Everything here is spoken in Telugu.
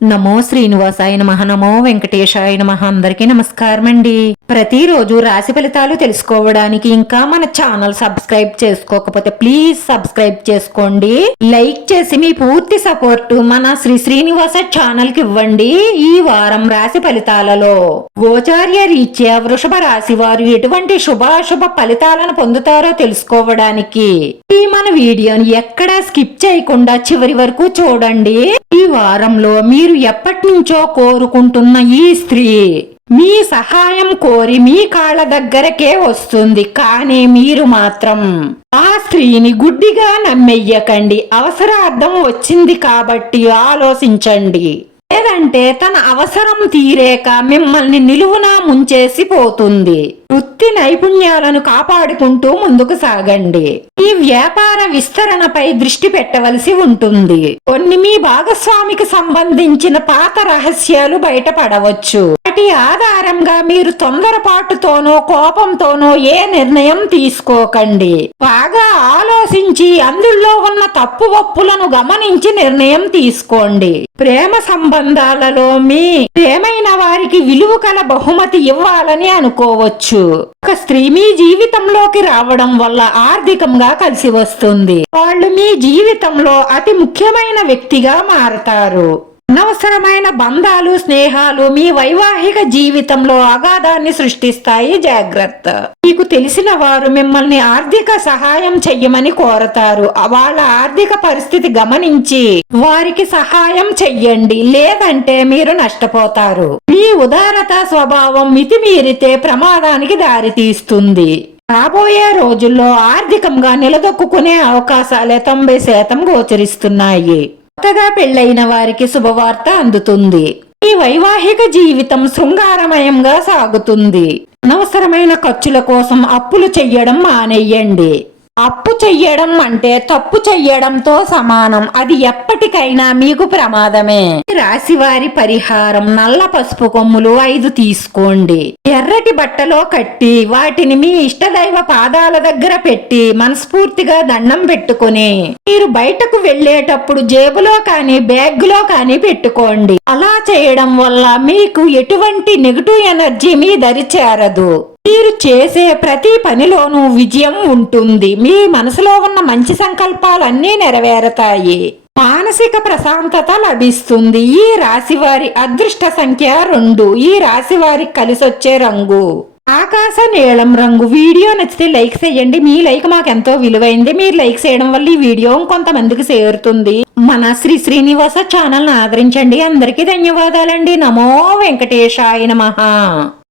నమో శ్రీనివాసాయ నమః. నమో వెంకటేశాయ నమః. అందరికీ నమస్కారం అండి. ప్రతిరోజు రాశి ఫలితాలు తెలుసుకోవడానికి ఇంకా మన ఛానల్ సబ్స్క్రైబ్ చేసుకోకపోతే ప్లీజ్ సబ్స్క్రైబ్ చేసుకోండి. లైక్ చేసి మీ పూర్తి సపోర్ట్ మన శ్రీనివాస ఛానల్ కి ఇవ్వండి. ఈ వారం రాశి ఫలితాలలో గోచార్య రీత్యా వృషభ రాశి వారు ఎటువంటి శుభాశుభ ఫలితాలను పొందుతారో తెలుసుకోవడానికి ఈ మన వీడియోని ఎక్కడా స్కిప్ చేయకుండా చివరి వరకు చూడండి. ఈ వారంలో మీరు ఎప్పటి నుంచో కోరుకుంటున్న ఈ స్త్రీ మీ సహాయం కోరి మీ కాళ్ళ దగ్గరకే వస్తుంది. కానీ మీరు మాత్రం ఆ స్త్రీని గుడ్డిగా నమ్మెయ్యకండి. అవసరార్థం వచ్చింది కాబట్టి ఆలోచించండి. లేదంటే తన అవసరం తీరేక మిమ్మల్ని నిలువునా ముంచేసి పోతుంది. వృత్తి నైపుణ్యాలను కాపాడుకుంటూ ముందుకు సాగండి. ఈ వ్యాపార విస్తరణపై దృష్టి పెట్టవలసి ఉంటుంది. కొన్ని మీ భాగస్వామికి సంబంధించిన పాత రహస్యాలు బయటపడవచ్చు. వాటి ఆధారంగా మీరు తొందరపాటుతోనో కోపంతోనో ఏ నిర్ణయం తీసుకోకండి. బాగా ఆలోచించి అందులో ఉన్న తప్పు ఒప్పులను గమనించి నిర్ణయం తీసుకోండి. ప్రేమ సంబంధాలలో మీ ప్రేమైన వారికి విలువ కల బహుమతి ఇవ్వాలని అనుకోవచ్చు. ఒక స్త్రీ మీ జీవితంలోకి రావడం వల్ల ఆర్థికంగా కలిసి వస్తుంది. వాళ్ళు మీ జీవితంలో అతి ముఖ్యమైన వ్యక్తిగా మారతారు. అనవసరమైన బంధాలు స్నేహాలు మీ వైవాహిక జీవితంలో అగాధాన్ని సృష్టిస్తాయి. జాగ్రత్త. మీకు తెలిసిన వారు మిమ్మల్ని ఆర్థిక సహాయం చెయ్యమని కోరతారు. వాళ్ళ ఆర్థిక పరిస్థితి గమనించి వారికి సహాయం చెయ్యండి. లేదంటే మీరు నష్టపోతారు. మీ ఉదారత స్వభావం మితిమీరితే ప్రమాదానికి దారితీస్తుంది. రాబోయే రోజుల్లో ఆర్థికంగా నిలదొక్కునే అవకాశాలే 90% గోచరిస్తున్నాయి. కొత్తగా పెళ్లైన వారికి శుభవార్త అందుతుంది. ఈ వైవాహిక జీవితం శృంగారమయంగా సాగుతుంది. అనవసరమైన ఖర్చుల కోసం అప్పులు చెయ్యడం మానేయండి. అప్పు చెయ్యడం అంటే తప్పు చెయ్యడంతో సమానం. అది ఎప్పటికైనా మీకు ప్రమాదమే. రాశివారి పరిహారం నల్ల పసుపు కొమ్ములు 5 తీసుకోండి. ఎర్రటి బట్టలో కట్టి వాటిని మీ ఇష్టదైవ పాదాల దగ్గర పెట్టి మనస్ఫూర్తిగా దండం పెట్టుకుని మీరు బయటకు వెళ్లేటప్పుడు జేబులో కానీ బ్యాగులో కానీ పెట్టుకోండి. అలా చేయడం వల్ల మీకు ఎటువంటి నెగటివ్ ఎనర్జీ మీ దరి చేరదు. మీరు చేసే ప్రతి పనిలోనూ విజయం ఉంటుంది. మీ మనసులో ఉన్న మంచి సంకల్పాలన్నీ నెరవేరతాయి. మానసిక ప్రశాంతత లభిస్తుంది. ఈ రాశి వారి అదృష్ట సంఖ్య 2. ఈ రాశి వారికి కలిసొచ్చే రంగు ఆకాశ నీలం రంగు. వీడియో నచ్చితే లైక్ చేయండి. మీ లైక్ మాకెంతో విలువైంది. మీరు లైక్ చేయడం వల్ల ఈ వీడియో కొంతమందికి చేరుతుంది. మన శ్రీనివాస ఛానల్ ఆదరించండి. అందరికీ ధన్యవాదాలండి. నమో వెంకటేశాయ నమః.